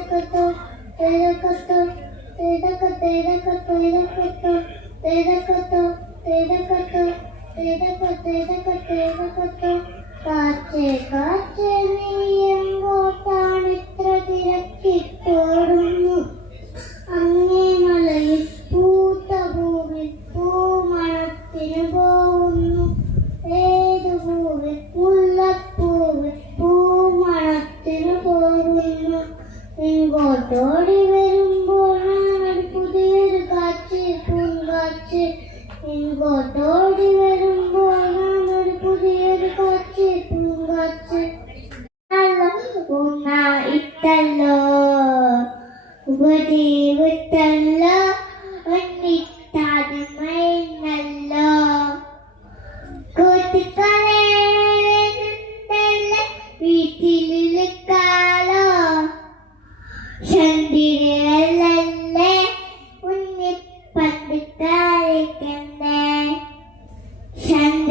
こと、ということ、ということ、ということ、といこと、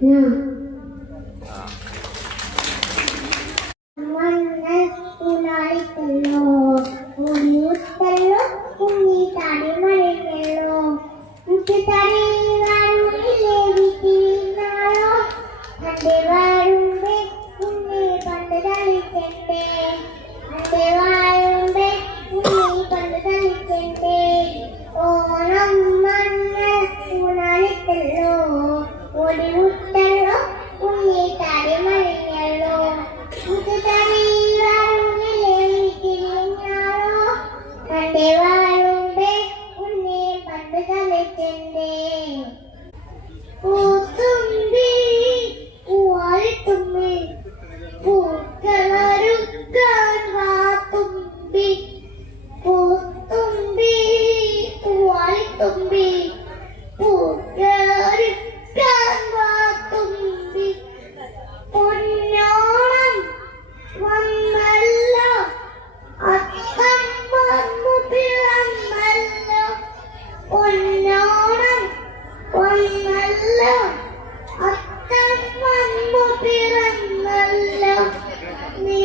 嗯。Super Daddy. അത്തം വന്നു പിറന്നല്ലോ. നീ